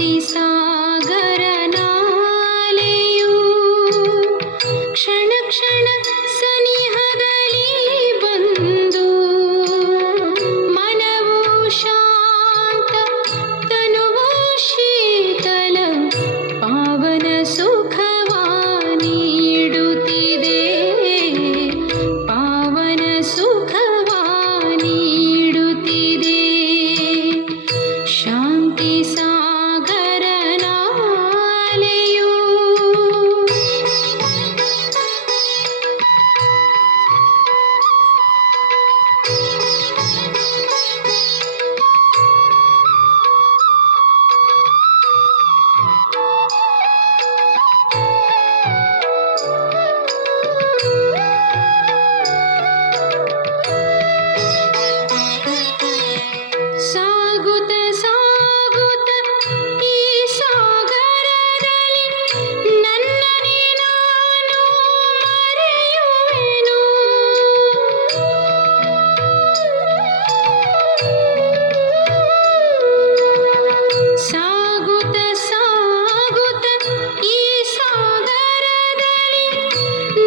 ಶಾಂತಿ ಸಾಗರ ನಾಲೆಯು ಕ್ಷಣ ಕ್ಷಣ ಸನಿಹದಲ್ಲಿ ಬಂದು ಮನವು ಶಾಂತ ತನುವು ಶೀತಲ ಪಾವನ ಸುಖವ ನೀಡುತ್ತಿದೆ, ಪಾವನ ಸುಖವ ನೀಡುತ್ತಿದೆ. ಶಾಂತಿ ಸಾಗರ ನಾಲೆಯು ಸಾಗುತ್ತ ಸಾಗುತ್ತ ಈ ಸಾಗರದಲ್ಲಿ ನನ್ನನ್ನೇ ನಾನು ಮರೆಯುವೆನು. ಸಾಗುತ್ತ ಸಾಗುತ್ತ ಈ ಸಾಗರದಲ್ಲಿ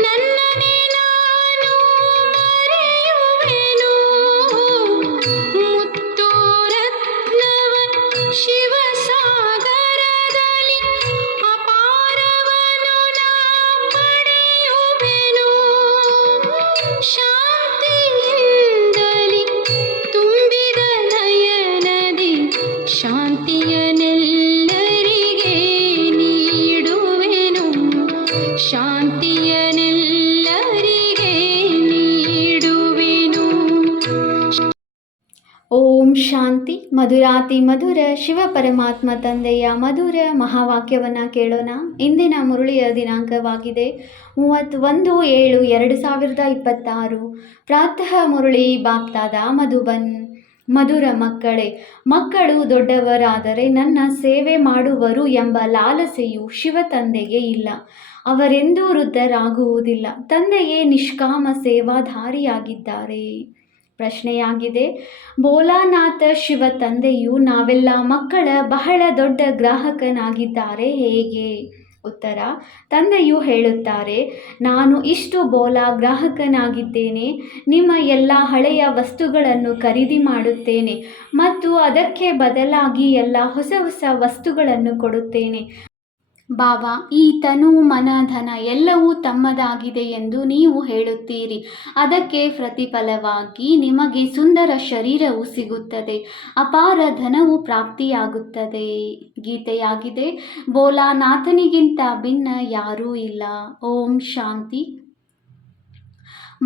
ನನ್ನನ್ನೇ ನಾನು ಮರೆಯುವೆನು. ಮುತ್ತು ರತ್ನವ ಶಿವಸಾಗರದಲ್ಲಿ ಅಪಾರವನು ನಾ ಪಡೆಯುವೆನು. ಶಾಂತಿಯಿಂದಲಿ ತುಂಬಿದ ನಯನದಿ ಶಾಂತಿಯನೆಲ್ಲರಿಗೆ ನೀಡುವೆನು, ಶಾಂತಿಯನೆಲ್ಲರಿಗೆ ನೀಡುವೆನು. ಓಂ ಶಾಂತಿ. ಮಧುರಾತಿ ಮಧುರ ಶಿವ ಪರಮಾತ್ಮ ತಂದೆಯ ಮಧುರ ಮಹಾವಾಕ್ಯವನ್ನು ಕೇಳೋಣ. ಇಂದಿನ ಮುರಳಿಯ ದಿನಾಂಕವಾಗಿದೆ 31/7/2026. ಪ್ರಾತಃ ಮುರಳಿ ಬಾಪ್ತಾದ ಮಧುಬನ್. ಮಧುರ ಮಕ್ಕಳೇ, ಮಕ್ಕಳು ದೊಡ್ಡವರಾದರೆ ನನ್ನ ಸೇವೆ ಮಾಡುವರು ಎಂಬ ಲಾಲಸೆಯು ಶಿವ ತಂದೆಗೆ ಇಲ್ಲ. ಅವರೆಂದೂ ವೃದ್ಧರಾಗುವುದಿಲ್ಲ. ತಂದೆಯೇ ನಿಷ್ಕಾಮ ಸೇವಾಧಾರಿಯಾಗಿದ್ದಾರೆ. ಪ್ರಶ್ನೆಯಾಗಿದೆ, ಭೋಲಾನಾಥ ಶಿವ ತಂದೆಯು ನಾವೆಲ್ಲ ಮಕ್ಕಳ ಬಹಳ ದೊಡ್ಡ ಗ್ರಾಹಕನಾಗಿದ್ದಾರೆ ಹೇಗೆ? ಉತ್ತರ, ತಂದೆಯು ಹೇಳುತ್ತಾರೆ, ನಾನು ಇಷ್ಟು ಬೋಲಾ ಗ್ರಾಹಕನಾಗಿದ್ದೇನೆ. ನಿಮ್ಮ ಎಲ್ಲ ಹಳೆಯ ವಸ್ತುಗಳನ್ನು ಖರೀದಿ ಮಾಡುತ್ತೇನೆ ಮತ್ತು ಅದಕ್ಕೆ ಬದಲಾಗಿ ಎಲ್ಲ ಹೊಸ ಹೊಸ ವಸ್ತುಗಳನ್ನು ಕೊಡುತ್ತೇನೆ. ಬಾಬಾ, ಈ ತನು ಮನ ಧನ ಎಲ್ಲವೂ ತಮ್ಮದಾಗಿದೆ ಎಂದು ನೀವು ಹೇಳುತ್ತೀರಿ. ಅದಕ್ಕೆ ಪ್ರತಿಫಲವಾಗಿ ನಿಮಗೆ ಸುಂದರ ಶರೀರವು ಸಿಗುತ್ತದೆ, ಅಪಾರ ಧನವು ಪ್ರಾಪ್ತಿಯಾಗುತ್ತದೆ. ಗೀತೆಯಾಗಿದೆ, ಭೋಲಾನಾಥನಿಗಿಂತ ಭಿನ್ನ ಯಾರೂ ಇಲ್ಲ. ಓಂ ಶಾಂತಿ.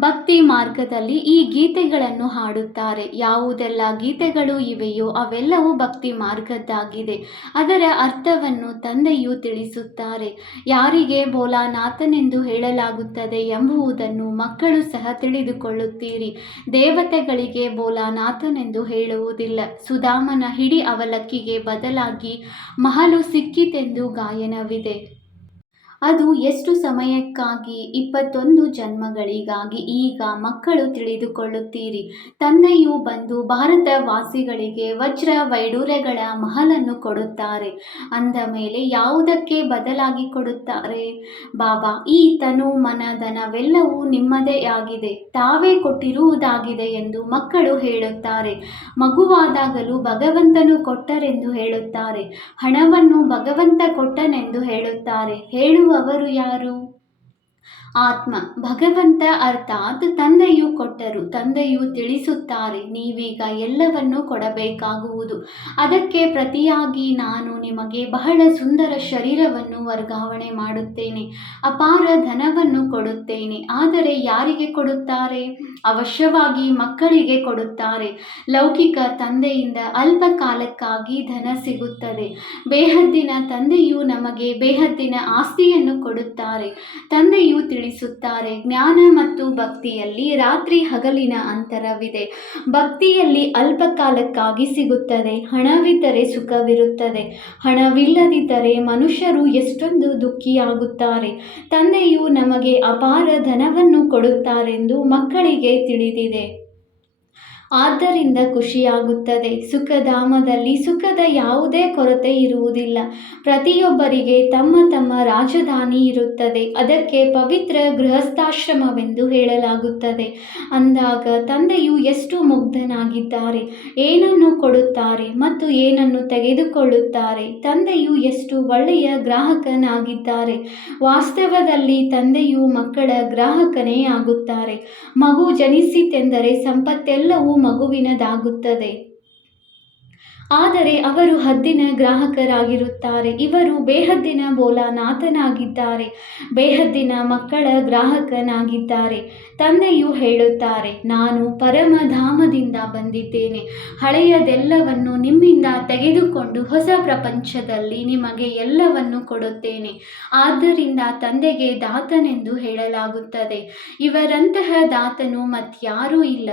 ಭಕ್ತಿ ಮಾರ್ಗದಲ್ಲಿ ಈ ಗೀತೆಗಳನ್ನು ಹಾಡುತ್ತಾರೆ. ಯಾವುದೆಲ್ಲ ಗೀತೆಗಳು ಇವೆಯೋ ಅವೆಲ್ಲವೂ ಭಕ್ತಿ ಮಾರ್ಗದ್ದಾಗಿದೆ. ಅದರ ಅರ್ಥವನ್ನು ತಂದೆಯು ತಿಳಿಸುತ್ತಾರೆ. ಯಾರಿಗೆ ಭೋಲಾನಾಥನೆಂದು ಹೇಳಲಾಗುತ್ತದೆ ಎಂಬುದನ್ನು ಮಕ್ಕಳು ಸಹ ತಿಳಿದುಕೊಳ್ಳುತ್ತೀರಿ. ದೇವತೆಗಳಿಗೆ ಭೋಲಾನಾಥನೆಂದು ಹೇಳುವುದಿಲ್ಲ. ಸುಧಾಮನ ಹಿಡಿ ಅವಲಕ್ಕಿಗೆ ಬದಲಾಗಿ ಮಹಲು ಸಿಕ್ಕಿತೆಂದು ಗಾಯನವಿದೆ. ಅದು ಎಷ್ಟು ಸಮಯಕ್ಕಾಗಿ? 21 ಜನ್ಮಗಳಿಗಾಗಿ. ಈಗ ಮಕ್ಕಳು ತಿಳಿದುಕೊಳ್ಳುತ್ತೀರಿ. ತಂದೆಯು ಬಂದು ಭಾರತವಾಸಿಗಳಿಗೆ ವಜ್ರ ವೈಡೂರ್ಯಗಳ ಮಹಲನ್ನು ಕೊಡುತ್ತಾರೆ. ಅಂದ ಮೇಲೆ ಯಾವುದಕ್ಕೆ ಬದಲಾಗಿ ಕೊಡುತ್ತಾರೆ? ಬಾಬಾ, ಈ ತನು ಮನ ಧನವೆಲ್ಲವೂ ನಿಮ್ಮದೇ ಆಗಿದೆ, ತಾವೇ ಕೊಟ್ಟಿರುವುದಾಗಿದೆ ಎಂದು ಮಕ್ಕಳು ಹೇಳುತ್ತಾರೆ. ಮಗುವಾದಾಗಲೂ ಭಗವಂತನು ಕೊಟ್ಟರೆಂದು ಹೇಳುತ್ತಾರೆ. ಹಣವನ್ನು ಭಗವಂತ ಕೊಟ್ಟನೆಂದು ಹೇಳುತ್ತಾರೆ. ಹೇಳುವವರು ಯಾರು? ಆತ್ಮ. ಭಗವಂತ ಅರ್ಥಾತ್ ತಂದೆಯು ಕೊಟ್ಟರು. ತಂದೆಯು ತಿಳಿಸುತ್ತಾರೆ, ನೀವೀಗ ಎಲ್ಲವನ್ನೂ ಕೊಡಬೇಕಾಗುವುದು. ಅದಕ್ಕೆ ಪ್ರತಿಯಾಗಿ ನಾನು ನಿಮಗೆ ಬಹಳ ಸುಂದರ ಶರೀರವನ್ನು ವರ್ಗಾವಣೆ ಮಾಡುತ್ತೇನೆ, ಅಪಾರ ಧನವನ್ನು ಕೊಡುತ್ತೇನೆ. ಆದರೆ ಯಾರಿಗೆ ಕೊಡುತ್ತಾರೆ? ಅವಶ್ಯವಾಗಿ ಮಕ್ಕಳಿಗೆ ಕೊಡುತ್ತಾರೆ. ಲೌಕಿಕ ತಂದೆಯಿಂದ ಅಲ್ಪ ಕಾಲಕ್ಕಾಗಿ ಧನ ಸಿಗುತ್ತದೆ. ಬೇಹದ್ದಿನ ತಂದೆಯು ನಮಗೆ ಬೇಹದ್ದಿನ ಆಸ್ತಿಯನ್ನು ಕೊಡುತ್ತಾರೆ. ತಂದೆಯು ತಿಳಿಸುತ್ತಾರೆ, ಜ್ಞಾನ ಮತ್ತು ಭಕ್ತಿಯಲ್ಲಿ ರಾತ್ರಿ ಹಗಲಿನ ಅಂತರವಿದೆ. ಭಕ್ತಿಯಲ್ಲಿ ಅಲ್ಪ ಕಾಲಕ್ಕಾಗಿ ಸಿಗುತ್ತದೆ. ಹಣವಿದ್ದರೆ ಸುಖವಿರುತ್ತದೆ. ಹಣವಿಲ್ಲದಿದ್ದರೆ ಮನುಷ್ಯರು ಎಷ್ಟೊಂದು ದುಃಖಿಯಾಗುತ್ತಾರೆ. ತಂದೆಯು ನಮಗೆ ಅಪಾರ ಧನವನ್ನು ಕೊಡುತ್ತಾರೆಂದು ಮಕ್ಕಳಿಗೆ ತಿಳಿದಿದೆ. ಆದ್ದರಿಂದ ಖುಷಿಯಾಗುತ್ತದೆ. ಸುಖಧಾಮದಲ್ಲಿ ಸುಖದ ಯಾವುದೇ ಕೊರತೆ ಇರುವುದಿಲ್ಲ. ಪ್ರತಿಯೊಬ್ಬರಿಗೆ ತಮ್ಮ ತಮ್ಮ ರಾಜಧಾನಿ ಇರುತ್ತದೆ. ಅದಕ್ಕೆ ಪವಿತ್ರ ಗೃಹಸ್ಥಾಶ್ರಮವೆಂದು ಹೇಳಲಾಗುತ್ತದೆ. ಅಂದಾಗ ತಂದೆಯು ಎಷ್ಟು ಮುಗ್ಧನಾಗಿದ್ದಾರೆ, ಏನನ್ನು ಕೊಡುತ್ತಾರೆ ಮತ್ತು ಏನನ್ನು ತೆಗೆದುಕೊಳ್ಳುತ್ತಾರೆ. ತಂದೆಯು ಎಷ್ಟು ಒಳ್ಳೆಯ ಗ್ರಾಹಕನಾಗಿದ್ದಾರೆ. ವಾಸ್ತವದಲ್ಲಿ ತಂದೆಯು ಮಕ್ಕಳ ಗ್ರಾಹಕನೇ ಆಗುತ್ತಾರೆ. ಮಗು ಜನಿಸಿತೆಂದರೆ ಸಂಪತ್ತೆಲ್ಲವೂ ಮಗುವಿನದಾಗುತ್ತದೆ. ಆದರೆ ಅವರು ಹದ್ದಿನ ಗ್ರಾಹಕರಾಗಿರುತ್ತಾರೆ. ಇವರು ಬೇಹದ್ದಿನ ಭೋಲಾನಾಥನಾಗಿದ್ದಾರೆ, ಬೇಹದ್ದಿನ ಮಕ್ಕಳ ಗ್ರಾಹಕನಾಗಿದ್ದಾರೆ. ತಂದೆಯು ಹೇಳುತ್ತಾರೆ, ನಾನು ಪರಮಧಾಮದಿಂದ ಬಂದಿದ್ದೇನೆ. ಹಳೆಯದೆಲ್ಲವನ್ನು ನಿಮ್ಮಿಂದ ತೆಗೆದುಕೊಂಡು ಹೊಸ ಪ್ರಪಂಚದಲ್ಲಿ ನಿಮಗೆ ಎಲ್ಲವನ್ನು ಕೊಡುತ್ತೇನೆ. ಆದ್ದರಿಂದ ತಂದೆಗೆ ದಾತನೆಂದು ಹೇಳಲಾಗುತ್ತದೆ. ಇವರಂತಹ ದಾತನು ಮತ್ಯಾರೂ ಇಲ್ಲ.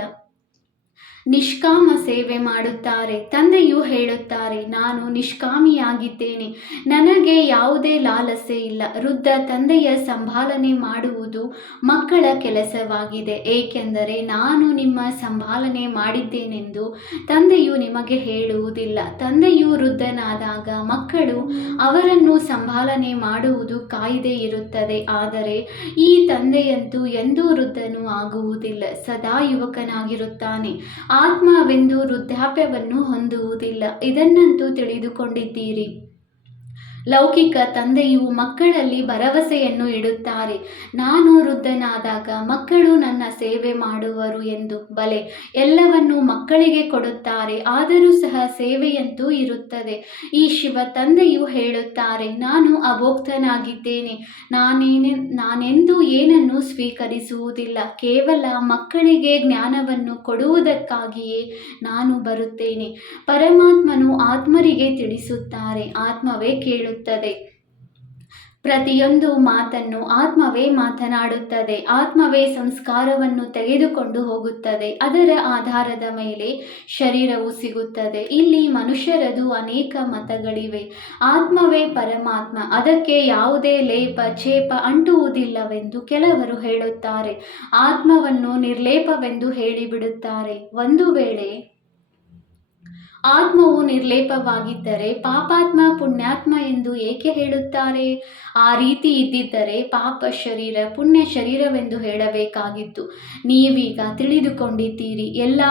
ನಿಷ್ಕಾಮ ಸೇವೆ ಮಾಡುತ್ತಾರೆ. ತಂದೆಯು ಹೇಳುತ್ತಾರೆ, ನಾನು ನಿಷ್ಕಾಮಿಯಾಗಿದ್ದೇನೆ, ನನಗೆ ಯಾವುದೇ ಲಾಲಸೆ ಇಲ್ಲ. ವೃದ್ಧ ತಂದೆಯ ಸಂಭಾಲನೆ ಮಾಡುವುದು ಮಕ್ಕಳ ಕೆಲಸವಾಗಿದೆ, ಏಕೆಂದರೆ ನಾನು ನಿಮ್ಮ ಸಂಭಾಲನೆ ಮಾಡಿದ್ದೇನೆಂದು ತಂದೆಯು ನಿಮಗೆ ಹೇಳುವುದಿಲ್ಲ. ತಂದೆಯು ವೃದ್ಧನಾದಾಗ ಮಕ್ಕಳು ಅವರನ್ನು ಸಂಭಾಲನೆ ಮಾಡುವುದು ಕಾಯ್ದೆ ಇರುತ್ತದೆ. ಆದರೆ ಈ ತಂದೆಯಂತೂ ಎಂದೂ ವೃದ್ಧನೂ ಆಗುವುದಿಲ್ಲ, ಸದಾ ಯುವಕನಾಗಿರುತ್ತಾನೆ. ಆತ್ಮವೆಂದು ವೃದ್ಧಾಪ್ಯವನ್ನು ಹೊಂದುವುದಿಲ್ಲ, ಇದನ್ನಂತೂ ತಿಳಿದುಕೊಂಡಿದ್ದೀರಿ. ಲೌಕಿಕ ತಂದೆಯು ಮಕ್ಕಳಲ್ಲಿ ಭರವಸೆಯನ್ನು ಇಡುತ್ತಾರೆ. ನಾನು ವೃದ್ಧನಾದಾಗ ಮಕ್ಕಳು ನನ್ನ ಸೇವೆ ಮಾಡುವರು ಎಂದು. ಬಲೆ, ಎಲ್ಲವನ್ನೂ ಮಕ್ಕಳಿಗೆ ಕೊಡುತ್ತಾರೆ, ಆದರೂ ಸಹ ಸೇವೆಯಂತೂ ಇರುತ್ತದೆ. ಈ ಶಿವ ತಂದೆಯು ಹೇಳುತ್ತಾರೆ, ನಾನು ಅಭೋಕ್ತನಾಗಿದ್ದೇನೆ. ನಾನೆಂದೂ ಏನನ್ನೂ ಸ್ವೀಕರಿಸುವುದಿಲ್ಲ. ಕೇವಲ ಮಕ್ಕಳಿಗೆ ಜ್ಞಾನವನ್ನು ಕೊಡುವುದಕ್ಕಾಗಿಯೇ ನಾನು ಬರುತ್ತೇನೆ. ಪರಮಾತ್ಮನು ಆತ್ಮರಿಗೆ ತಿಳಿಸುತ್ತಾರೆ, ಆತ್ಮವೇ ಕೇಳುತ್ತದೆ. ಪ್ರತಿಯೊಂದು ಮಾತನ್ನು ಆತ್ಮವೇ ಮಾತನಾಡುತ್ತದೆ. ಆತ್ಮವೇ ಸಂಸ್ಕಾರವನ್ನು ತೆಗೆದುಕೊಂಡು ಹೋಗುತ್ತದೆ. ಅದರ ಆಧಾರದ ಮೇಲೆ ಶರೀರವು ಸಿಗುತ್ತದೆ. ಇಲ್ಲಿ ಮನುಷ್ಯರದು ಅನೇಕ ಮತಗಳಿವೆ. ಆತ್ಮವೇ ಪರಮಾತ್ಮ, ಅದಕ್ಕೆ ಯಾವುದೇ ಲೇಪ ಛೇಪ ಅಂಟುವುದಿಲ್ಲವೆಂದು ಕೆಲವರು ಹೇಳುತ್ತಾರೆ. ಆತ್ಮವನ್ನು ನಿರ್ಲೇಪವೆಂದು ಹೇಳಿಬಿಡುತ್ತಾರೆ. ಒಂದು ವೇಳೆ ಆತ್ಮವು ನಿರ್ಲೇಪವಾಗಿದ್ದರೆ ಪಾಪಾತ್ಮ ಪುಣ್ಯಾತ್ಮ ಎಂದು ಏಕೆ ಹೇಳುತ್ತಾರೆ? ಆ ರೀತಿ ಇದ್ದಿದ್ದರೆ ಪಾಪ ಶರೀರ ಪುಣ್ಯ ಶರೀರವೆಂದು ಹೇಳಬೇಕಾಗಿತ್ತು. ನೀವೀಗ ತಿಳಿದುಕೊಂಡಿದ್ದೀರಿ. ಎಲ್ಲ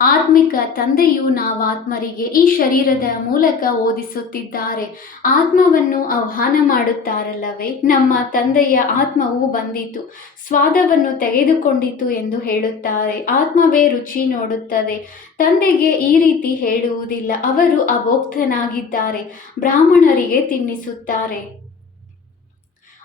ಆತ್ಮಿಕ ತಂದೆಯು ನಾವಾತ್ಮರಿಗೆ ಈ ಶರೀರದ ಮೂಲಕ ಓದಿಸುತ್ತಿದ್ದಾರೆ. ಆತ್ಮವನ್ನು ಆಹ್ವಾನ ಮಾಡುತ್ತಾರಲ್ಲವೇ, ನಮ್ಮ ತಂದೆಯ ಆತ್ಮವು ಬಂದಿತು, ಸ್ವಾದವನ್ನು ತೆಗೆದುಕೊಂಡಿತು ಎಂದು ಹೇಳುತ್ತಾರೆ. ಆತ್ಮವೇ ರುಚಿ ನೋಡುತ್ತದೆ. ತಂದೆಗೆ ಈ ರೀತಿ ಹೇಳುವುದಿಲ್ಲ. ಅವರು ಅಭೋಕ್ತನಾಗಿದ್ದಾರೆ, ಬ್ರಾಹ್ಮಣರಿಗೆ ತಿನ್ನಿಸುತ್ತಾರೆ.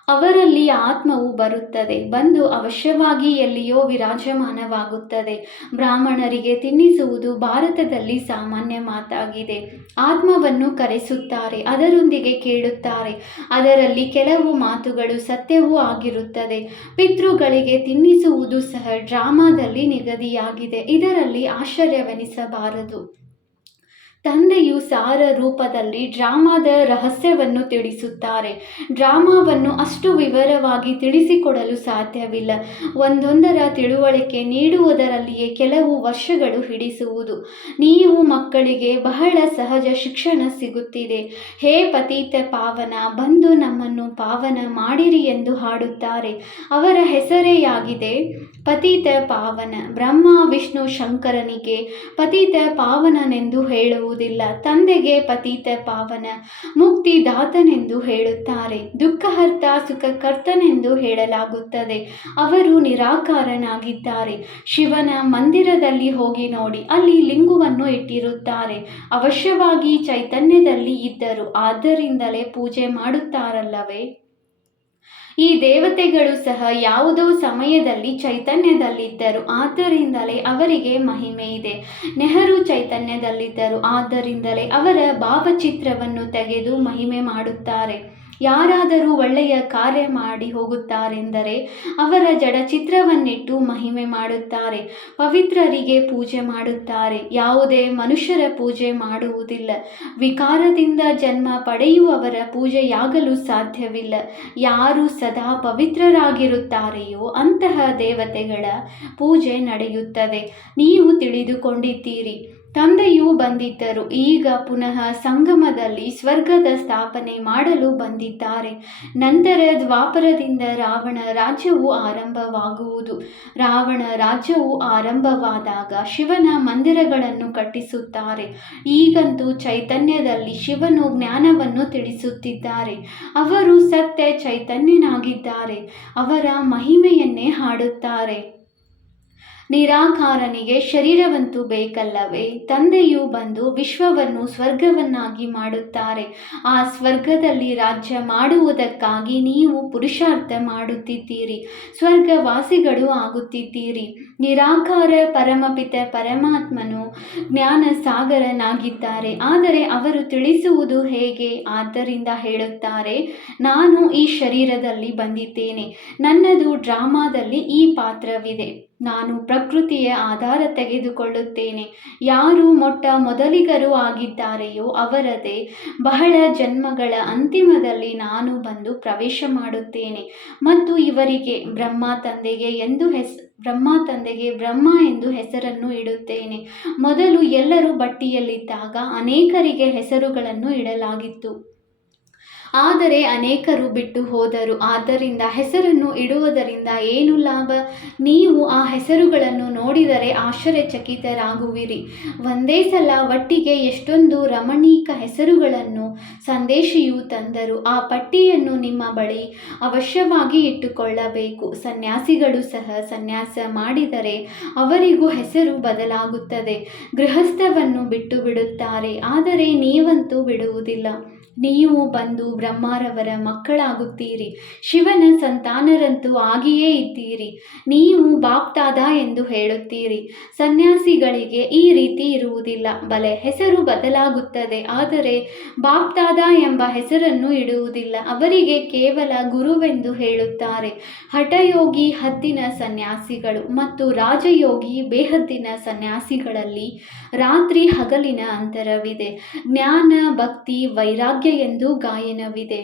ಅವರಲ್ಲಿ ಆತ್ಮವು ಬರುತ್ತದೆ, ಬಂದು ಅವಶ್ಯವಾಗಿ ಎಲ್ಲಿಯೋ ವಿರಾಜಮಾನವಾಗುತ್ತದೆ. ಬ್ರಾಹ್ಮಣರಿಗೆ ತಿನ್ನಿಸುವುದು ಭಾರತದಲ್ಲಿ ಸಾಮಾನ್ಯ ಮಾತಾಗಿದೆ. ಆತ್ಮವನ್ನು ಕರೆಸುತ್ತಾರೆ, ಅದರೊಂದಿಗೆ ಕೇಳುತ್ತಾರೆ. ಅದರಲ್ಲಿ ಕೆಲವು ಮಾತುಗಳು ಸತ್ಯವೂ ಆಗಿರುತ್ತದೆ. ಪಿತೃಗಳಿಗೆ ತಿನ್ನಿಸುವುದು ಸಹ ಡ್ರಾಮಾದಲ್ಲಿ ನಿಗದಿಯಾಗಿದೆ. ಇದರಲ್ಲಿ ಆಶ್ಚರ್ಯವೆನಿಸಬಾರದು. ತಂದೆಯು ಸಾರ ರೂಪದಲ್ಲಿ ಡ್ರಾಮಾದ ರಹಸ್ಯವನ್ನು ತಿಳಿಸುತ್ತಾರೆ. ಡ್ರಾಮಾವನ್ನು ಅಷ್ಟು ವಿವರವಾಗಿ ತಿಳಿಸಿಕೊಡಲು ಸಾಧ್ಯವಿಲ್ಲ. ಒಂದೊಂದರ ತಿಳುವಳಿಕೆ ನೀಡುವುದರಲ್ಲಿಯೇ ಕೆಲವು ವರ್ಷಗಳು ಹಿಡಿಸುವುದು. ನೀವು ಮಕ್ಕಳಿಗೆ ಬಹಳ ಸಹಜ ಶಿಕ್ಷಣ ಸಿಗುತ್ತಿದೆ. ಹೇ ಪತೀತ ಪಾವನ, ಬಂದು ನಮ್ಮನ್ನು ಪಾವನ ಮಾಡಿರಿ ಎಂದು ಹಾಡುತ್ತಾರೆ. ಅವರ ಹೆಸರೆಯಾಗಿದೆ ಪತೀತ ಪಾವನ. ಬ್ರಹ್ಮ ವಿಷ್ಣು ಶಂಕರನಿಗೆ ಪತೀತ ಪಾವನನೆಂದು ಹೇಳುವುದಿಲ್ಲ. ತಂದೆಗೆ ಪತೀತ ಪಾವನ ಮುಕ್ತಿದಾತನೆಂದು ಹೇಳುತ್ತಾರೆ. ದುಃಖಹರ್ತ ಸುಖಕರ್ತನೆಂದು ಹೇಳಲಾಗುತ್ತದೆ. ಅವರು ನಿರಾಕಾರನಾಗಿದ್ದಾರೆ. ಶಿವನ ಮಂದಿರದಲ್ಲಿ ಹೋಗಿ ನೋಡಿ, ಅಲ್ಲಿ ಲಿಂಗವನ್ನು ಇಟ್ಟಿರುತ್ತಾರೆ. ಅವಶ್ಯವಾಗಿ ಚೈತನ್ಯದಲ್ಲಿ ಇದ್ದರು, ಆದ್ದರಿಂದಲೇ ಪೂಜೆ ಮಾಡುತ್ತಾರಲ್ಲವೇ. ಈ ದೇವತೆಗಳು ಸಹ ಯಾವುದೋ ಸಮಯದಲ್ಲಿ ಚೈತನ್ಯದಲ್ಲಿದ್ದರು, ಆದ್ದರಿಂದಲೇ ಅವರಿಗೆ ಮಹಿಮೆ ಇದೆ. ನೆಹರು ಚೈತನ್ಯದಲ್ಲಿದ್ದರು, ಆದ್ದರಿಂದಲೇ ಅವರ ಭಾವಚಿತ್ರವನ್ನು ತೆಗೆದು ಮಹಿಮೆ ಮಾಡುತ್ತಾರೆ. ಯಾರಾದರೂ ಒಳ್ಳೆಯ ಕಾರ್ಯ ಮಾಡಿ ಹೋಗುತ್ತಾರೆಂದರೆ ಅವರ ಜಡಚಿತ್ರವನ್ನಿಟ್ಟು ಮಹಿಮೆ ಮಾಡುತ್ತಾರೆ. ಪವಿತ್ರರಿಗೆ ಪೂಜೆ ಮಾಡುತ್ತಾರೆ, ಯಾವುದೇ ಮನುಷ್ಯರ ಪೂಜೆ ಮಾಡುವುದಿಲ್ಲ. ವಿಕಾರದಿಂದ ಜನ್ಮ ಪಡೆಯುವವರ ಪೂಜೆಯಾಗಲು ಸಾಧ್ಯವಿಲ್ಲ. ಯಾರು ಸದಾ ಪವಿತ್ರರಾಗಿರುತ್ತಾರೆಯೋ ಅಂತಹ ದೇವತೆಗಳ ಪೂಜೆ ನಡೆಯುತ್ತದೆ. ನೀವು ತಿಳಿದುಕೊಂಡಿದ್ದೀರಿ, ತಂದೆಯು ಬಂದಿದ್ದರು, ಈಗ ಪುನಃ ಸಂಗಮದಲ್ಲಿ ಸ್ವರ್ಗದ ಸ್ಥಾಪನೆ ಮಾಡಲು ಬಂದಿದ್ದಾರೆ. ನಂತರ ದ್ವಾಪರದಿಂದ ರಾವಣ ರಾಜ್ಯವು ಆರಂಭವಾಗುವುದು. ರಾವಣ ರಾಜ್ಯವು ಆರಂಭವಾದಾಗ ಶಿವನ ಮಂದಿರಗಳನ್ನು ಕಟ್ಟಿಸುತ್ತಾರೆ. ಈಗಂತೂ ಚೈತನ್ಯದಲ್ಲಿ ಶಿವನು ಜ್ಞಾನವನ್ನು ತಿಳಿಸುತ್ತಿದ್ದಾರೆ. ಅವರು ಸತ್ಯ ಚೈತನ್ಯನಾಗಿದ್ದಾರೆ. ಅವರ ಮಹಿಮೆಯನ್ನೇ ಹಾಡುತ್ತಾರೆ. ನಿರಾಕಾರನಿಗೆ ಶರೀರವಂತೂ ಬೇಕಲ್ಲವೇ? ತಂದೆಯು ಬಂದು ವಿಶ್ವವನ್ನು ಸ್ವರ್ಗವನ್ನಾಗಿ ಮಾಡುತ್ತಾರೆ. ಆ ಸ್ವರ್ಗದಲ್ಲಿ ರಾಜ್ಯ ಮಾಡುವುದಕ್ಕಾಗಿ ನೀವು ಪುರುಷಾರ್ಥ ಮಾಡುತ್ತಿದ್ದೀರಿ, ಸ್ವರ್ಗವಾಸಿಗಳು ಆಗುತ್ತಿದ್ದೀರಿ. ನಿರಾಕಾರ ಪರಮಪಿತ ಪರಮಾತ್ಮನು ಜ್ಞಾನ ಸಾಗರನಾಗಿದ್ದಾರೆ, ಆದರೆ ಅವರು ತಿಳಿಸುವುದು ಹೇಗೆ? ಆದ್ದರಿಂದ ಹೇಳುತ್ತಾರೆ, ನಾನು ಈ ಶರೀರದಲ್ಲಿ ಬಂದಿದ್ದೇನೆ, ನನ್ನದು ಡ್ರಾಮಾದಲ್ಲಿ ಈ ಪಾತ್ರವಿದೆ. ನಾನು ಪ್ರಕೃತಿಯ ಆಧಾರ ತೆಗೆದುಕೊಳ್ಳುತ್ತೇನೆ. ಯಾರು ಮೊದಲಿಗರು ಆಗಿದ್ದಾರೆಯೋ ಅವರದೇ ಬಹಳ ಜನ್ಮಗಳ ಅಂತಿಮದಲ್ಲಿ ನಾನು ಬಂದು ಪ್ರವೇಶ ಮಾಡುತ್ತೇನೆ ಮತ್ತು ಇವರಿಗೆ ಬ್ರಹ್ಮ ತಂದೆಗೆ ಬ್ರಹ್ಮ ಎಂದು ಹೆಸರನ್ನು ಇಡುತ್ತೇನೆ. ಮೊದಲು ಎಲ್ಲರೂ ಬಟ್ಟಿಯಲ್ಲಿದ್ದಾಗ ಅನೇಕರಿಗೆ ಹೆಸರುಗಳನ್ನು ಇಡಲಾಗಿತ್ತು, ಆದರೆ ಅನೇಕರು ಬಿಟ್ಟು ಹೋದರು. ಆದ್ದರಿಂದ ಹೆಸರನ್ನು ಇಡುವುದರಿಂದ ಏನು ಲಾಭ? ನೀವು ಆ ಹೆಸರುಗಳನ್ನು ನೋಡಿದರೆ ಆಶ್ಚರ್ಯಚಕಿತರಾಗುವಿರಿ. ಒಂದೇ ಸಲ ಒಟ್ಟಿಗೆ ಎಷ್ಟೊಂದು ರಮಣೀಕ ಹೆಸರುಗಳನ್ನು ಸಂದೇಶಿಯು ತಂದರು. ಆ ಪಟ್ಟಿಯನ್ನು ನಿಮ್ಮ ಬಳಿ ಅವಶ್ಯವಾಗಿ ಇಟ್ಟುಕೊಳ್ಳಬೇಕು. ಸನ್ಯಾಸಿಗಳು ಸಹ ಸನ್ಯಾಸ ಮಾಡಿದರೆ ಅವರಿಗೂ ಹೆಸರು ಬದಲಾಗುತ್ತದೆ. ಗೃಹಸ್ಥವನ್ನು ಬಿಟ್ಟು ಬಿಡುತ್ತಾರೆ, ಆದರೆ ನೀವಂತೂ ಬಿಡುವುದಿಲ್ಲ. ನೀವು ಬಂದು ಬ್ರಹ್ಮರವರ ಮಕ್ಕಳಾಗುತ್ತೀರಿ, ಶಿವನ ಸಂತಾನರಂತೂ ಆಗಿಯೇ ಇದ್ದೀರಿ. ನೀವು ಬಾಪ್ದಾದ ಎಂದು ಹೇಳುತ್ತೀರಿ. ಸನ್ಯಾಸಿಗಳಿಗೆ ಈ ರೀತಿ ಇರುವುದಿಲ್ಲ. ಬಲೆ, ಹೆಸರು ಬದಲಾಗುತ್ತದೆ, ಆದರೆ ಬಾಪ್ದಾದ ಎಂಬ ಹೆಸರನ್ನು ಇಡುವುದಿಲ್ಲ. ಅವರಿಗೆ ಕೇವಲ ಗುರುವೆಂದು ಹೇಳುತ್ತಾರೆ. ಹಠಯೋಗಿ ಹದ್ದಿನ ಸನ್ಯಾಸಿಗಳು ಮತ್ತು ರಾಜಯೋಗಿ ಬೇಹದ್ದಿನ ಸನ್ಯಾಸಿಗಳಲ್ಲಿ ರಾತ್ರಿ ಹಗಲಿನ ಅಂತರವಿದೆ. ಜ್ಞಾನ, ಭಕ್ತಿ, ವೈರಾಗ್ಯ ಎಂದು ಗಾಯನವಿದೆ.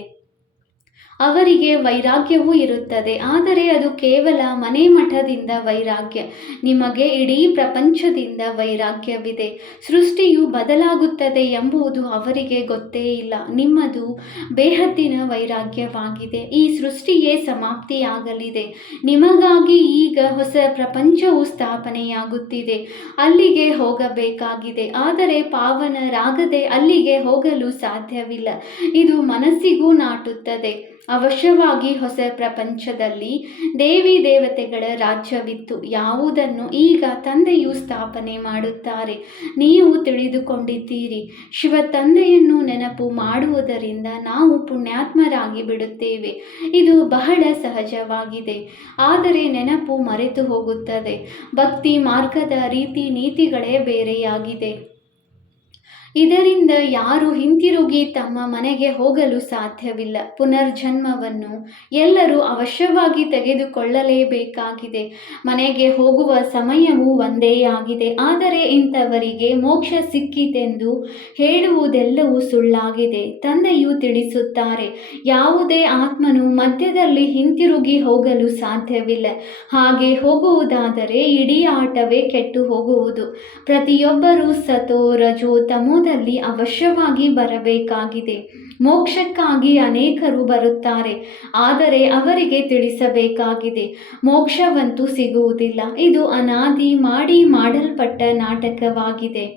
ಅವರಿಗೆ ವೈರಾಗ್ಯವೂ ಇರುತ್ತದೆ, ಆದರೆ ಅದು ಕೇವಲ ಮನೆ ಮಠದಿಂದ ವೈರಾಗ್ಯ. ನಿಮಗೆ ಇಡೀ ಪ್ರಪಂಚದಿಂದ ವೈರಾಗ್ಯವಿದೆ. ಸೃಷ್ಟಿಯು ಬದಲಾಗುತ್ತದೆ ಎಂಬುದು ಅವರಿಗೆ ಗೊತ್ತೇ ಇಲ್ಲ. ನಿಮ್ಮದು ಬೇಹದ್ದಿನ ವೈರಾಗ್ಯವಾಗಿದೆ. ಈ ಸೃಷ್ಟಿಯೇ ಸಮಾಪ್ತಿಯಾಗಲಿದೆ. ನಿಮಗಾಗಿ ಈಗ ಹೊಸ ಪ್ರಪಂಚವು ಸ್ಥಾಪನೆಯಾಗುತ್ತಿದೆ. ಅಲ್ಲಿಗೆ ಹೋಗಬೇಕಾಗಿದೆ, ಆದರೆ ಪಾವನರಾಗದೆ ಅಲ್ಲಿಗೆ ಹೋಗಲು ಸಾಧ್ಯವಿಲ್ಲ. ಇದು ಮನಸ್ಸಿಗೂ ನಾಟುತ್ತದೆ. ಅವಶ್ಯವಾಗಿ ಹೊಸ ಪ್ರಪಂಚದಲ್ಲಿ ದೇವಿ ದೇವತೆಗಳ ರಾಜ್ಯವಿತ್ತು, ಯಾವುದನ್ನು ಈಗ ತಂದೆಯು ಸ್ಥಾಪನೆ ಮಾಡುತ್ತಾರೆ. ನೀವು ತಿಳಿದುಕೊಂಡಿದ್ದೀರಿ, ಶಿವ ತಂದೆಯನ್ನು ನೆನಪು ಮಾಡುವುದರಿಂದ ನಾವು ಪುಣ್ಯಾತ್ಮರಾಗಿ ಬಿಡುತ್ತೇವೆ. ಇದು ಬಹಳ ಸಹಜವಾಗಿದೆ, ಆದರೆ ನೆನಪು ಮರೆತು ಹೋಗುತ್ತದೆ. ಭಕ್ತಿ ಮಾರ್ಗದ ರೀತಿ ನೀತಿಗಳೇ ಬೇರೆಯಾಗಿದೆ. ಇದರಿಂದ ಯಾರು ಹಿಂತಿರುಗಿ ತಮ್ಮ ಮನೆಗೆ ಹೋಗಲು ಸಾಧ್ಯವಿಲ್ಲ. ಪುನರ್ಜನ್ಮವನ್ನು ಎಲ್ಲರೂ ಅವಶ್ಯವಾಗಿ ತೆಗೆದುಕೊಳ್ಳಲೇಬೇಕಾಗಿದೆ. ಮನೆಗೆ ಹೋಗುವ ಸಮಯವು ಒಂದೇ ಆಗಿದೆ, ಆದರೆ ಇಂಥವರಿಗೆ ಮೋಕ್ಷ ಸಿಕ್ಕಿತೆಂದು ಹೇಳುವುದೆಲ್ಲವೂ ಸುಳ್ಳಾಗಿದೆ. ತಂದೆಯು ತಿಳಿಸುತ್ತಾರೆ, ಯಾವುದೇ ಆತ್ಮನು ಮಧ್ಯದಲ್ಲಿ ಹಿಂತಿರುಗಿ ಹೋಗಲು ಸಾಧ್ಯವಿಲ್ಲ. ಹಾಗೆ ಹೋಗುವುದಾದರೆ ಇಡೀ ಆಟವೇ ಕೆಟ್ಟು ಹೋಗುವುದು. ಪ್ರತಿಯೊಬ್ಬರೂ ಸತೋ ರಜೋ ತಮೋ ಅವಶ್ಯವಾಗಿ ಬರಬೇಕಾಗಿದೆ. ಮೋಕ್ಷಕ್ಕಾಗಿ ಅನೇಕರು ಬರುತ್ತಾರೆ, ಆದರೆ ಅವರಿಗೆ ತಿಳಿಸಬೇಕಾಗಿದೆ, ಮೋಕ್ಷವಂತೂ ಸಿಗುವುದಿಲ್ಲ. ಇದು ಅನಾದಿ ಮಾಡಲ್ಪಟ್ಟ ನಾಟಕವಾಗಿದೆ.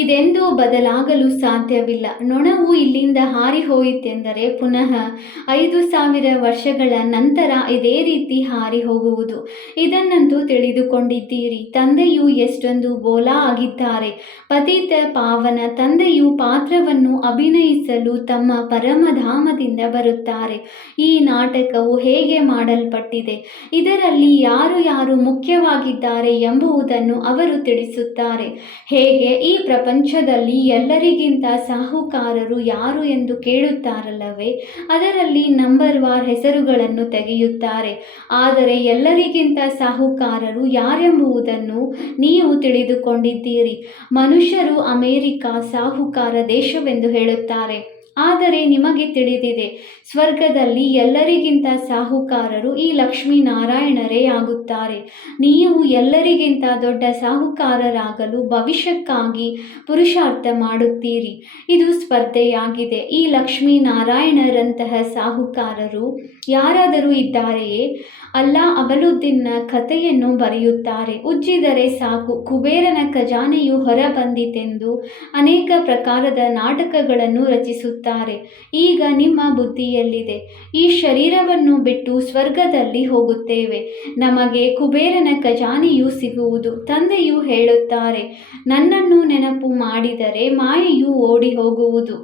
ಇದೆಂದೂ ಬದಲಾಗಲು ಸಾಧ್ಯವಿಲ್ಲ. ನೊಣವು ಇಲ್ಲಿಂದ ಹಾರಿ ಹೋಯಿತೆಂದರೆ ಪುನಃ 5000 ವರ್ಷಗಳ ನಂತರ ಇದೇ ರೀತಿ ಹಾರಿ ಹೋಗುವುದು. ಇದನ್ನಂತೂ ತಿಳಿದುಕೊಂಡಿದ್ದೀರಿ. ತಂದೆಯು ಎಷ್ಟೊಂದು ಬೋಲಾ ಆಗಿದ್ದಾರೆ. ಪತಿತ ಪಾವನ ತಂದೆಯು ಪಾತ್ರವನ್ನು ಅಭಿನಯಿಸಲು ತಮ್ಮ ಪರಮಧಾಮದಿಂದ ಬರುತ್ತಾರೆ. ಈ ನಾಟಕವು ಹೇಗೆ ಮಾಡಲ್ಪಟ್ಟಿದೆ, ಇದರಲ್ಲಿ ಯಾರು ಯಾರು ಮುಖ್ಯವಾಗಿದ್ದಾರೆ ಎಂಬುದನ್ನು ಅವರು ತಿಳಿಸುತ್ತಾರೆ. ಹೇಗೆ ಈ ಪ್ರಪಂಚದಲ್ಲಿ ಎಲ್ಲರಿಗಿಂತ ಸಾಹುಕಾರರು ಯಾರು ಎಂದು ಕೇಳುತ್ತಾರಲ್ಲವೇ, ಅದರಲ್ಲಿ ನಂಬರ್ ವಾರ್ ಹೆಸರುಗಳನ್ನು ತೆಗೆಯುತ್ತಾರೆ. ಆದರೆ ಎಲ್ಲರಿಗಿಂತ ಸಾಹುಕಾರರು ಯಾರೆಂಬುದನ್ನು ನೀವು ತಿಳಿದುಕೊಂಡಿದ್ದೀರಿ. ಮನುಷ್ಯರು ಅಮೆರಿಕ ಸಾಹುಕಾರ ದೇಶವೆಂದು ಹೇಳುತ್ತಾರೆ. ಆದರೆ ನಿಮಗೆ ತಿಳಿದಿದೆ, ಸ್ವರ್ಗದಲ್ಲಿ ಎಲ್ಲರಿಗಿಂತ ಸಾಹುಕಾರರು ಈ ಲಕ್ಷ್ಮೀನಾರಾಯಣರೇ ಆಗುತ್ತಾರೆ. ನೀವು ಎಲ್ಲರಿಗಿಂತ ದೊಡ್ಡ ಸಾಹುಕಾರರಾಗಲು ಭವಿಷ್ಯಕ್ಕಾಗಿ ಪುರುಷಾರ್ಥ ಮಾಡುತ್ತೀರಿ. ಇದು ಸ್ಪರ್ಧೆಯಾಗಿದೆ. ಈ ಲಕ್ಷ್ಮೀನಾರಾಯಣರಂತಹ ಸಾಹುಕಾರರು ಯಾರಾದರೂ ಇದ್ದಾರೆಯೇ? ಅಲ್ಲಾ ಅಬಲುದ್ದೀನ್ನ ಕಥೆಯನ್ನು ಬರೆಯುತ್ತಾರೆ. ಉಜ್ಜಿದರೆ ಸಾಕು, ಕುಬೇರನ ಖಜಾನೆಯು ಹೊರಬಂದಿತೆಂದು ಅನೇಕ ಪ್ರಕಾರದ ನಾಟಕಗಳನ್ನು ರಚಿಸುತ್ತಾರೆ. ಈಗ ನಿಮ್ಮ ಬುದ್ಧಿಯಲ್ಲಿದೆ, ಈ ಶರೀರವನ್ನು ಬಿಟ್ಟು ಸ್ವರ್ಗದಲ್ಲಿ ಹೋಗುತ್ತೇವೆ, ನಮಗೆ ಕುಬೇರನ ಖಜಾನೆಯು ಸಿಗುವುದು. ತಂದೆಯು ಹೇಳುತ್ತಾರೆ, ನನ್ನನ್ನು ನೆನಪು ಮಾಡಿದರೆ ಮಾಯೆಯು ಓಡಿ ಹೋಗುವುದು.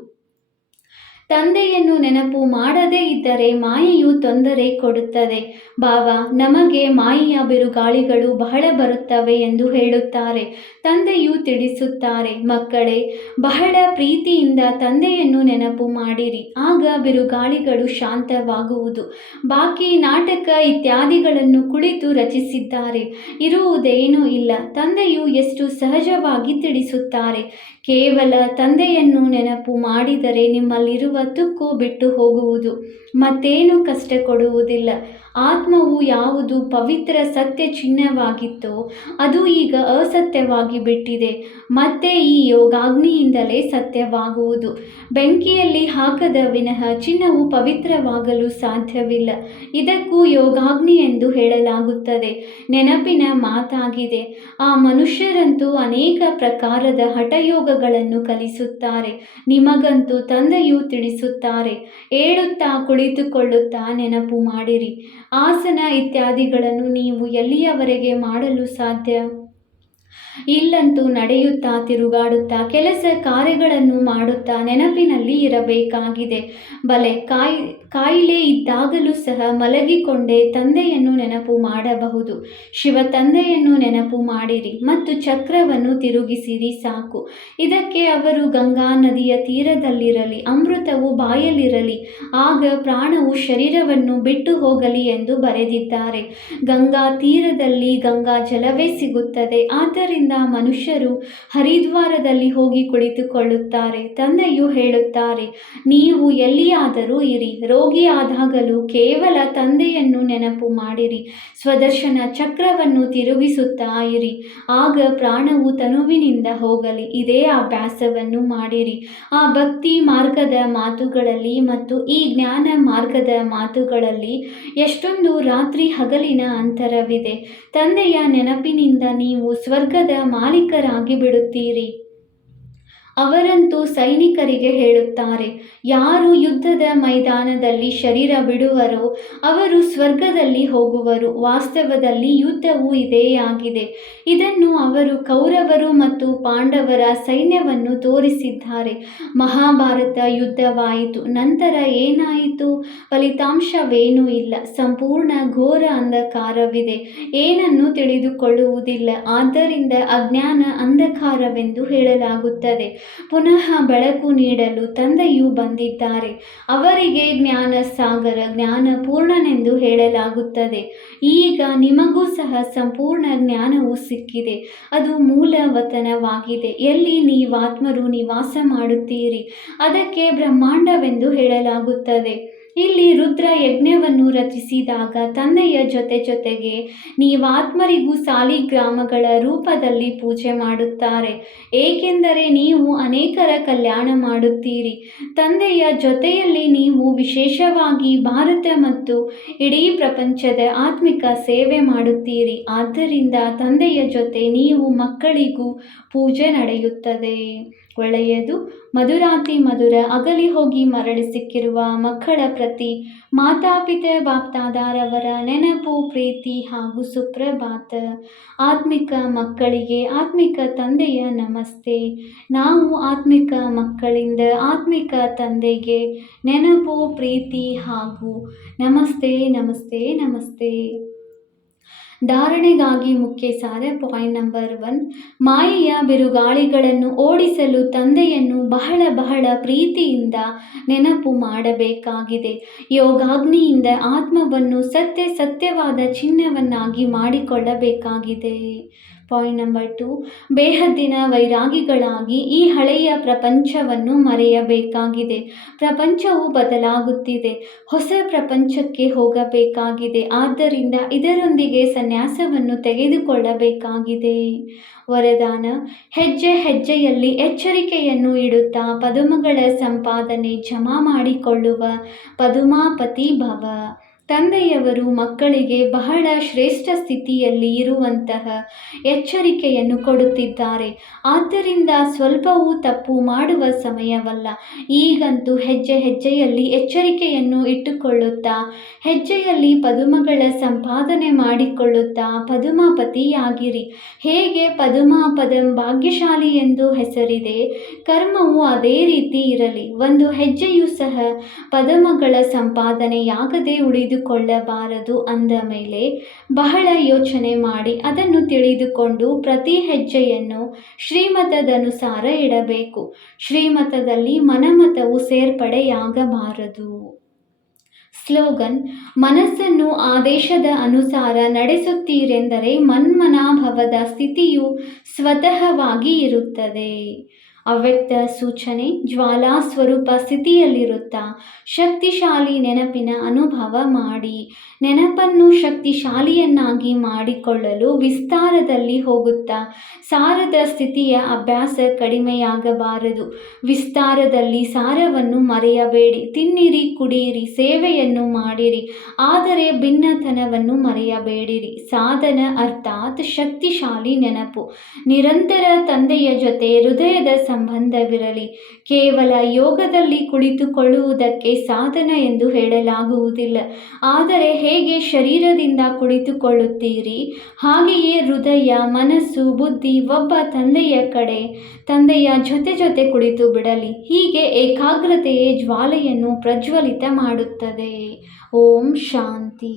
ತಂದೆಯನ್ನು ನೆನಪು ಮಾಡದೇ ಇದ್ದರೆ ಮಾಯೆಯು ತೊಂದರೆ ಕೊಡುತ್ತದೆ. ಬಾಬಾ ನಮಗೆ ಮಾಯೆಯ ಬಿರುಗಾಳಿಗಳು ಬಹಳ ಬರುತ್ತವೆ ಎಂದು ಹೇಳುತ್ತಾರೆ. ತಂದೆಯು ತಿಳಿಸುತ್ತಾರೆ, ಮಕ್ಕಳೇ, ಬಹಳ ಪ್ರೀತಿಯಿಂದ ತಂದೆಯನ್ನು ನೆನಪು ಮಾಡಿರಿ, ಆಗ ಬಿರುಗಾಳಿಗಳು ಶಾಂತವಾಗುವುದು. ಬಾಕಿ ನಾಟಕ ಇತ್ಯಾದಿಗಳನ್ನು ಕುಳಿತು ರಚಿಸಿದ್ದಾರೆ, ಇರುವುದೇನೂ ಇಲ್ಲ. ತಂದೆಯು ಎಷ್ಟು ಸಹಜವಾಗಿ ತಿಳಿಸುತ್ತಾರೆ, ಕೇವಲ ತಂದೆಯನ್ನು ನೆನಪು ಮಾಡಿದರೆ ನಿಮ್ಮಲ್ಲಿರುವ ತುಕ್ಕು ಬಿಟ್ಟು ಹೋಗುವುದು, ಮತ್ತೇನು ಕಷ್ಟ ಕೊಡುವುದಿಲ್ಲ. ಆತ್ಮವು ಯಾವುದು ಪವಿತ್ರ ಸತ್ಯ ಚಿಹ್ನವಾಗಿತ್ತೋ ಅದು ಈಗ ಅಸತ್ಯವಾಗಿ ಬಿಟ್ಟಿದೆ. ಮತ್ತೆ ಈ ಯೋಗಾಗ್ನಿಯಿಂದಲೇ ಸತ್ಯವಾಗುವುದು. ಬೆಂಕಿಯಲ್ಲಿ ಹಾಕದ ವಿನಃ ಚಿನ್ನವು ಪವಿತ್ರವಾಗಲು ಸಾಧ್ಯವಿಲ್ಲ. ಇದಕ್ಕೂ ಯೋಗಾಗ್ನಿ ಎಂದು ಹೇಳಲಾಗುತ್ತದೆ. ನೆನಪಿನ ಮಾತಾಗಿದೆ. ಆ ಮನುಷ್ಯರಂತೂ ಅನೇಕ ಪ್ರಕಾರದ ಹಠಯೋಗಗಳನ್ನು ಕಲಿಸುತ್ತಾರೆ. ನಿಮಗಂತೂ ತಂದೆಯು ತಿಳಿಸುತ್ತಾರೆ, ಏಳುತ್ತಾ ಕುಳಿತುಕೊಳ್ಳುತ್ತಾ ನೆನಪು ಮಾಡಿರಿ. ಆಸನ ಇತ್ಯಾದಿಗಳನ್ನು ನೀವು ಎಲ್ಲಿಯವರೆಗೆ ಮಾಡಲು ಸಾಧ್ಯ? ಇಲ್ಲಂತೂ ನಡೆಯುತ್ತಾ, ತಿರುಗಾಡುತ್ತಾ, ಕೆಲಸ ಕಾರ್ಯಗಳನ್ನು ಮಾಡುತ್ತಾ ನೆನಪಿನಲ್ಲಿ ಇರಬೇಕಾಗಿದೆ. ಬಲೆ ಕಾಯಿಲೆ ಇದ್ದಾಗಲೂ ಸಹ ಮಲಗಿಕೊಂಡೇ ತಂದೆಯನ್ನು ನೆನಪು ಮಾಡಬಹುದು. ಶಿವ ತಂದೆಯನ್ನು ನೆನಪು ಮಾಡಿರಿ ಮತ್ತು ಚಕ್ರವನ್ನು ತಿರುಗಿಸಿರಿ ಸಾಕು. ಇದಕ್ಕೆ ಅವರು ಗಂಗಾ ನದಿಯ ತೀರದಲ್ಲಿರಲಿ, ಅಮೃತವು ಬಾಯಲ್ಲಿರಲಿ, ಆಗ ಪ್ರಾಣವು ಶರೀರವನ್ನು ಬಿಟ್ಟು ಹೋಗಲಿ ಎಂದು ಬರೆದಿದ್ದಾರೆ. ಗಂಗಾ ತೀರದಲ್ಲಿ ಗಂಗಾ ಜಲವೇ ಸಿಗುತ್ತದೆ. ಆದ್ದರಿಂದ ಮನುಷ್ಯರು ಹರಿದ್ವಾರದಲ್ಲಿ ಹೋಗಿ ಕುಳಿತುಕೊಳ್ಳುತ್ತಾರೆ. ತಂದೆಯು ಹೇಳುತ್ತಾರೆ, ನೀವು ಎಲ್ಲಿಯಾದರೂ ಇರಿ, ರೋಗಿಯಾದಾಗಲೂ ಕೇವಲ ತಂದೆಯನ್ನು ನೆನಪು ಮಾಡಿರಿ. ಸ್ವದರ್ಶನ ಚಕ್ರವನ್ನು ತಿರುಗಿಸುತ್ತಾ ಇರಿ, ಆಗ ಪ್ರಾಣವು ತನುವಿನಿಂದ ಹೋಗಲಿ. ಇದೇ ಅಭ್ಯಾಸವನ್ನು ಮಾಡಿರಿ. ಆ ಭಕ್ತಿ ಮಾರ್ಗದ ಮಾತುಗಳಲ್ಲಿ ಮತ್ತು ಈ ಜ್ಞಾನ ಮಾರ್ಗದ ಮಾತುಗಳಲ್ಲಿ ಎಷ್ಟೊಂದು ರಾತ್ರಿ ಹಗಲಿನ ಅಂತರವಿದೆ. ತಂದೆಯ ನೆನಪಿನಿಂದ ನೀವು ಸ್ವರ್ಗದ ಮಾಲೀಕರಾಗಿ ಬಿಡುತ್ತೀರಿ. ಅವರಂತೂ ಸೈನಿಕರಿಗೆ ಹೇಳುತ್ತಾರೆ, ಯಾರು ಯುದ್ಧದ ಮೈದಾನದಲ್ಲಿ ಶರೀರ ಬಿಡುವರೋ ಅವರು ಸ್ವರ್ಗದಲ್ಲಿ ಹೋಗುವರು. ವಾಸ್ತವದಲ್ಲಿ ಯುದ್ಧವು ಇದೇ ಆಗಿದೆ. ಇದನ್ನು ಅವರು ಕೌರವರು ಮತ್ತು ಪಾಂಡವರ ಸೈನ್ಯವನ್ನು ತೋರಿಸಿದ್ದಾರೆ. ಮಹಾಭಾರತ ಯುದ್ಧವಾಯಿತು. ನಂತರ ಏನಾಯಿತು? ಫಲಿತಾಂಶವೇನೂ ಇಲ್ಲ. ಸಂಪೂರ್ಣ ಘೋರ ಅಂಧಕಾರವಿದೆ. ಏನನ್ನು ತಿಳಿದುಕೊಳ್ಳುವುದಿಲ್ಲ. ಆದ್ದರಿಂದ ಅಜ್ಞಾನ ಅಂಧಕಾರವೆಂದು ಹೇಳಲಾಗುತ್ತದೆ. ಪುನಃ ಬೆಳಕು ನೀಡಲು ತಂದೆಯು ಬಂದಿದ್ದಾರೆ. ಅವರಿಗೆ ಜ್ಞಾನ ಸಾಗರ, ಜ್ಞಾನ ಪೂರ್ಣನೆಂದು ಹೇಳಲಾಗುತ್ತದೆ. ಈಗ ನಿಮಗೂ ಸಹ ಸಂಪೂರ್ಣ ಜ್ಞಾನವು ಸಿಕ್ಕಿದೆ. ಅದು ಮೂಲವತನವಾಗಿದೆ. ಎಲ್ಲಿ ನೀವಾತ್ಮರು ನಿವಾಸ ಮಾಡುತ್ತೀರಿ ಅದಕ್ಕೆ ಬ್ರಹ್ಮಾಂಡವೆಂದು ಹೇಳಲಾಗುತ್ತದೆ. ಇಲ್ಲಿ ರುದ್ರ ಯಜ್ಞವನ್ನು ರಚಿಸಿದಾಗ ತಂದೆಯ ಜೊತೆಗೆ ನೀವಾತ್ಮರಿಗೂ ಸಾಲಿಗ್ರಾಮಗಳ ರೂಪದಲ್ಲಿ ಪೂಜೆ ಮಾಡುತ್ತಾರೆ. ಏಕೆಂದರೆ ನೀವು ಅನೇಕರ ಕಲ್ಯಾಣ ಮಾಡುತ್ತೀರಿ. ತಂದೆಯ ಜೊತೆಯಲ್ಲಿ ನೀವು ವಿಶೇಷವಾಗಿ ಭಾರತ ಮತ್ತು ಇಡೀ ಪ್ರಪಂಚದ ಆತ್ಮಿಕ ಸೇವೆ ಮಾಡುತ್ತೀರಿ. ಆದ್ದರಿಂದ ತಂದೆಯ ಜೊತೆ ನೀವು ಮಕ್ಕಳಿಗೂ ಪೂಜೆ ನಡೆಯುತ್ತದೆ. ಒಳ್ಳೆಯದು. ಮಧುರಾತಿ ಮಧುರ ಅಗಲಿ ಹೋಗಿ ಮರಳಿ ಸಿಕ್ಕಿರುವ ಮಕ್ಕಳ ಪ್ರತಿ ಮಾತಾಪಿತ ಬಾಪ್ದಾದಾರವರ ನೆನಪು, ಪ್ರೀತಿ ಹಾಗೂ ಸುಪ್ರಭಾತ. ಆತ್ಮಿಕ ಮಕ್ಕಳಿಗೆ ಆತ್ಮಿಕ ತಂದೆಯ ನಮಸ್ತೆ. ನಾವು ಆತ್ಮಿಕ ಮಕ್ಕಳಿಂದ ಆತ್ಮಿಕ ತಂದೆಗೆ ನೆನಪು, ಪ್ರೀತಿ ಹಾಗೂ ನಮಸ್ತೆ ನಮಸ್ತೆ ನಮಸ್ತೆ. ಧಾರಣೆಗಾಗಿ ಮುಖ್ಯ ಸಾರ ಪಾಯಿಂಟ್ ನಂಬರ್ 1. ಮಾಯೆಯ ಬಿರುಗಾಳಿಗಳನ್ನು ಓಡಿಸಲು ತಂದೆಯನ್ನು ಬಹಳ ಬಹಳ ಪ್ರೀತಿಯಿಂದ ನೆನಪು ಮಾಡಬೇಕಾಗಿದೆ. ಯೋಗಾಗ್ನಿಯಿಂದ ಆತ್ಮವನ್ನು ಸತ್ಯವಾದ ಚಿಹ್ನವನ್ನಾಗಿ ಮಾಡಿಕೊಳ್ಳಬೇಕಾಗಿದೆ. Point number 2. ಬೇಹದ್ದಿನ ವೈರಾಗಿಗಳಾಗಿ ಈ ಹಳೆಯ ಪ್ರಪಂಚವನ್ನು ಮರೆಯಬೇಕಾಗಿದೆ. ಪ್ರಪಂಚವು ಬದಲಾಗುತ್ತಿದೆ, ಹೊಸ ಪ್ರಪಂಚಕ್ಕೆ ಹೋಗಬೇಕಾಗಿದೆ. ಆದ್ದರಿಂದ ಇದರೊಂದಿಗೆ ಸನ್ಯಾಸವನ್ನು ತೆಗೆದುಕೊಳ್ಳಬೇಕಾಗಿದೆ. ವರದಾನ: ಹೆಜ್ಜೆ ಹೆಜ್ಜೆಯಲ್ಲಿ ಎಚ್ಚರಿಕೆಯನ್ನು ಇಡುತ್ತಾ ಪದುಮಗಳ ಸಂಪಾದನೆ ಜಮಾ ಮಾಡಿಕೊಳ್ಳುವ ಪದುಮಾಪತಿ ಭವ. ತಂದೆಯವರು ಮಕ್ಕಳಿಗೆ ಬಹಳ ಶ್ರೇಷ್ಠ ಸ್ಥಿತಿಯಲ್ಲಿ ಇರುವಂತಹ ಎಚ್ಚರಿಕೆಯನ್ನು ಕೊಡುತ್ತಿದ್ದಾರೆ. ಆದ್ದರಿಂದ ಸ್ವಲ್ಪವೂ ತಪ್ಪು ಮಾಡುವ ಸಮಯವಲ್ಲ. ಈಗಂತೂ ಹೆಜ್ಜೆ ಹೆಜ್ಜೆಯಲ್ಲಿ ಎಚ್ಚರಿಕೆಯನ್ನು ಇಟ್ಟುಕೊಳ್ಳುತ್ತಾ ಹೆಜ್ಜೆಯಲ್ಲಿ ಪದುಮಗಳ ಸಂಪಾದನೆ ಮಾಡಿಕೊಳ್ಳುತ್ತಾ ಪದುಮಾಪತಿಯಾಗಿರಿ. ಹೇಗೆ ಪದುಮಾಪದಂ ಭಾಗ್ಯಶಾಲಿ ಎಂದು ಹೆಸರಿದೆ, ಕರ್ಮವು ಅದೇ ರೀತಿ ಇರಲಿ. ಒಂದು ಹೆಜ್ಜೆಯೂ ಸಹ ಪದಮಗಳ ಸಂಪಾದನೆಯಾಗದೆ ಉಳಿದುಕೊಳ್ಳಬಾರದು. ಅಂದ ಮೇಲೆ ಬಹಳ ಯೋಚನೆ ಮಾಡಿ ಅದನ್ನು ತಿಳಿದುಕೊಂಡು ಪ್ರತಿ ಹೆಜ್ಜೆಯನ್ನು ಶ್ರೀಮತದನುಸಾರ ಇಡಬೇಕು. ಶ್ರೀಮತದಲ್ಲಿ ಮನಮತವು ಸೇರ್ಪಡೆಯಾಗಬಾರದು. ಸ್ಲೋಗನ್: ಮನಸ್ಸನ್ನು ಆದೇಶದ ಅನುಸಾರ ನಡೆಸುತ್ತೀರೆಂದರೆ ಮನ್ಮನಾಭವದ ಸ್ಥಿತಿಯು ಸ್ವತಃವಾಗಿ ಇರುತ್ತದೆ. ಅವ್ಯಕ್ತ ಸೂಚನೆ: ಜ್ವಾಲಾ ಸ್ವರೂಪ ಸ್ಥಿತಿಯಲ್ಲಿರುತ್ತಾ ಶಕ್ತಿಶಾಲಿ ನೆನಪಿನ ಅನುಭವ ಮಾಡಿ. ನೆನಪನ್ನು ಶಕ್ತಿಶಾಲಿಯನ್ನಾಗಿ ಮಾಡಿಕೊಳ್ಳಲು ವಿಸ್ತಾರದಲ್ಲಿ ಹೋಗುತ್ತಾ ಸಾರದ ಸ್ಥಿತಿಯ ಅಭ್ಯಾಸ ಕಡಿಮೆಯಾಗಬಾರದು. ವಿಸ್ತಾರದಲ್ಲಿ ಸಾರವನ್ನು ಮರೆಯಬೇಡಿ. ತಿನ್ನಿರಿ, ಕುಡಿಯಿರಿ, ಸೇವೆಯನ್ನು ಮಾಡಿರಿ, ಆದರೆ ಭಿನ್ನತನವನ್ನು ಮರೆಯಬೇಡಿರಿ. ಸಾಧನ ಅರ್ಥಾತ್ ಶಕ್ತಿಶಾಲಿ ನೆನಪು. ನಿರಂತರ ತಂದೆಯ ಜೊತೆ ಹೃದಯದ ಸಂಬಂಧವಿರಲಿ. ಕೇವಲ ಯೋಗದಲ್ಲಿ ಕುಳಿತುಕೊಳ್ಳುವುದಕ್ಕೆ ಸಾಧನ ಎಂದು ಹೇಳಲಾಗುವುದಿಲ್ಲ. ಆದರೆ ಹೇಗೆ ಶರೀರದಿಂದ ಕುಳಿತುಕೊಳ್ಳುತ್ತೀರಿ ಹಾಗೆಯೇ ಹೃದಯ, ಮನಸ್ಸು, ಬುದ್ಧಿ ಒಬ್ಬ ತಂದೆಯ ಕಡೆ, ತಂದೆಯ ಜೊತೆ ಕುಳಿತು ಬಿಡಲಿ. ಹೀಗೆ ಏಕಾಗ್ರತೆಯೇ ಜ್ವಾಲೆಯನ್ನು ಪ್ರಜ್ವಲಿತ ಮಾಡುತ್ತದೆ. ಓಂ ಶಾಂತಿ.